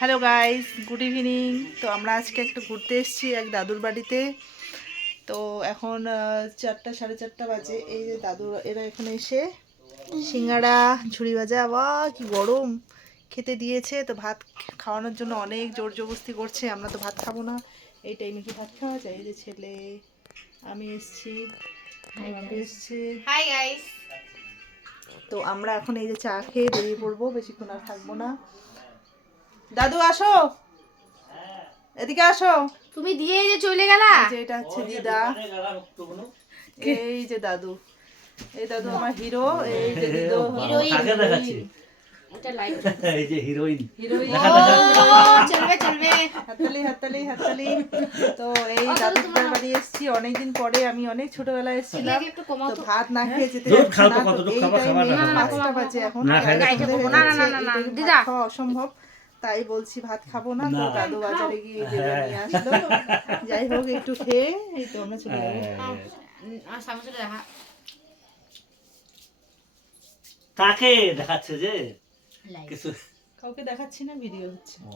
Hello guys, good evening. তো আমরা আজকে একটু ঘুরতে এসেছি এক দাদুর বাড়িতে। তো এখন 4টা 4:30 বাজে। এই যে দাদু এরা এখানে এসে সিঙ্গাড়া ঝুড়ি ভাজা বা কি গরম খেতে দিয়েছে। তো ভাত খাওয়ানোর জন্য অনেক জোর জবরদস্তি করছে। আমরা তো ভাত খাবো না, এই টাইমে কি ভাত খাওয়া যায়? এই যে ছেলে, আমি এসেছি, আমাকে এসছে। Hi guys. তো আমরা এখন এই যে চা খেয়ে বেরিয়ে পড়বো, বেশিক্ষণ আর থাকবো না। দাদু আসো, এদিকে আসো। তুমি দিয়ে যে চলে গেলা। এই যে এটা হচ্ছে দিদা, এই যে দাদু, এই দাদু আমার হিরো, এই যে দিদু কাকে দেখাচ্ছি? এটা লাইভ এই যে হিরোইন। হিরোইন। চলবে চলবে। হাততালি হাততালি হাততালি। তো এই দাদুর বাড়ি এসেছি অনেকদিন পরে। আমি অনেক ছোটবেলায় এসেছিলাম। একটু কমাও তো তো। ভাত না খেয়ে যেতে দুধ যাচ্ছে খাও না। তো, তো কতটুকু এই খাবা, খাবা টাইমে না? 5টা বাজে এখন, না খাইলে সাড়ে তো চারটে না, হয়ে না, যাচ্ছে। না, এই না, টাইমে দিদা। ভাত খাওয়া অসম্ভব, তাই বলছি ভাত খাবো না। তো না। দাদু বাজারে গিয়ে দেবে নিয়ে আসলো। যাই হোক, একটু খেয়ে এই তো আমরা চলে যাবো। আর সামনে দেখা। তাকে দেখাচ্ছে যে লাইভ। কিছু। কাউকে দেখাচ্ছি না, ভিডিও হচ্ছে। ও।